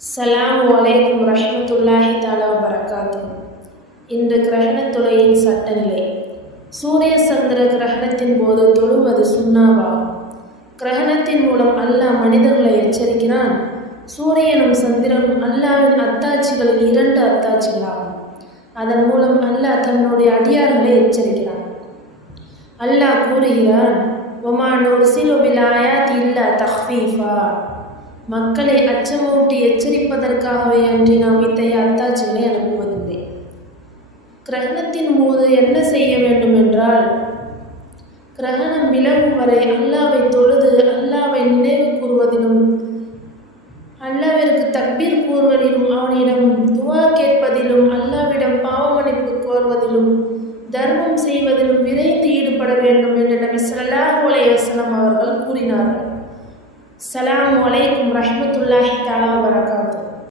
அஸ்ஸலாமு அலைக்கும் வரஹ்மத்துல்லாஹி தஆலா வபரகாத்துஹு. இன்று கிரகணத்துறையின் சட்டநிலை. சூரிய சந்திர கிரகணத்தின் போது தொழுவது சுன்னாவா? கிரகணத்தின் மூலம் அல்லாஹ் மனிதர்களை எச்சரிக்கிறான். சூரியனும் சந்திரனும் அல்லாஹ்வின் அத்தாட்சிகளில் 2 அத்தாட்சிகளாகும். அதன் மூலம் அல்லாஹ் தன்னுடைய அடியார்களை எச்சரிக்கிறான். அல்லாஹ் கூறுகிறான், வமா நுர்சிலு பில் ஆயாத்தி இல்லா தஹ்ஃபீஃபா. மக்களை அச்சமூட்டி எச்சரிப்பதற்காகவே அன்றி நாம் இத்தகைய அத்தாட்சிகளை அனுப்புவதில்லை. கிரகணத்தின் போது என்ன செய்ய வேண்டும் என்றால், கிரகணம் விலகும் வரை அல்லாவை தொழுது அல்லாவை நினைவு கூறுவதிலும் அல்லாவிற்கு தக்பீர் கூறுவதிலும் அவனிடம் துவா கேட்பதிலும் அல்லாவிடம் பாவமன்னிப்பு கோருவதிலும் தர்மம் செய்வதிலும் விரைந்து ஈடுபட வேண்டும் என்று நபி ஸல்லல்லாஹு அலைஹி வஸல்லம் அவர்கள் கூறினார்கள். அஸ்ஸலாமு அலைக்கும் வரஹ்மத்துல்லாஹி தஆலா வபரகாத்துஹு.